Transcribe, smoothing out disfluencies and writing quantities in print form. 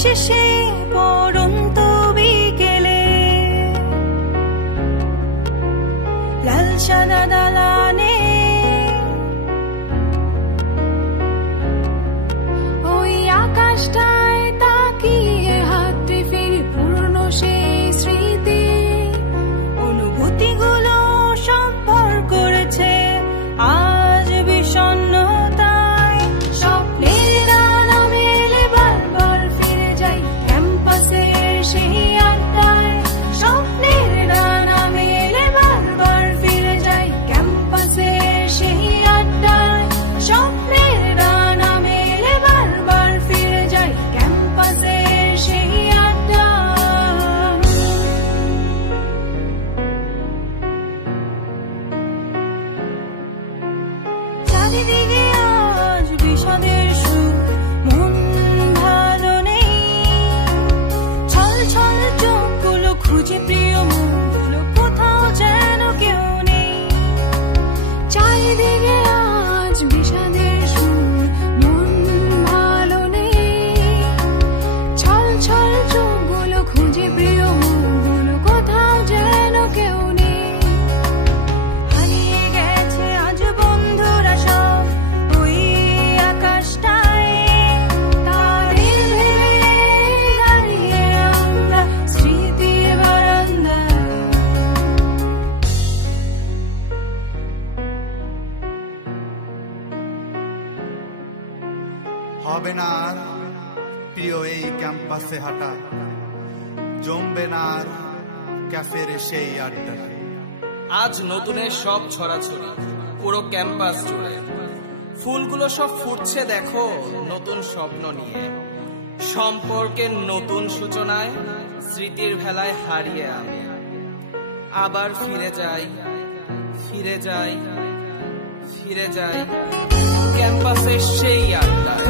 শেষে পড়ন্ত বিকেলে লাল সাদা দালানে ওই আকাশটায় তাকিয়ে হাতে ফিরে পুরনো সেই স্মৃতি অনুভূতিগুলো সব ভর করেছে আজ বিষণ্ণতায়। স্বপ্নের ডানা মেলে বারবার ফিরে যাই ক্যাম্পাসের সেই আড্ডায়। স্বপ্নের ডানা মেলে বারবার ফিরে যাই ক্যাম্পাসের সেই আড্ডায়। স্বপ্নের ডানা মেলে বারবার ফিরে যাই ক্যাম্পাসের সেই আড্ডায়। চারিদিকে আজ বিষাদের সুর, মন ভালো নেই। ছল ছল চোখগুলো খুঁজে প্রিয় মনগুলো, কোথাও যেন কেউ নেই। চারিদিকে আজ বিষাদের সুর, মন ভালো নেই। ছল ছল চোখগুলো খুঁজে প্রিয় মনগুলো, কোথাও যেন কেউ নেই। হারিয়ে গেছে আজ বন্ধুরা সব ওই আকাশটায়। তাদের ভেবে দাঁড়িয়ে আমরা স্মৃতির বারান্দায়। হবে না আর প্রিয় এই ক্যাম্পাসে হাঁটা, জমবে না আর ক্যাফের সেই আড্ডা। আজ নতুনের সব ছড়াছড়ি পুরো ক্যাম্পাস জুড়ে। ফুলগুলো সব ফুটছে দেখো নতুন স্বপ্ন নিয়ে। সম্পর্কের নতুন সূচনায় স্মৃতির ভেলায় হারিয়ে আমি আবার ফিরে যাই, ফিরে যাই, ফিরে যাই ক্যাম্পাসের সেই আড্ডায়।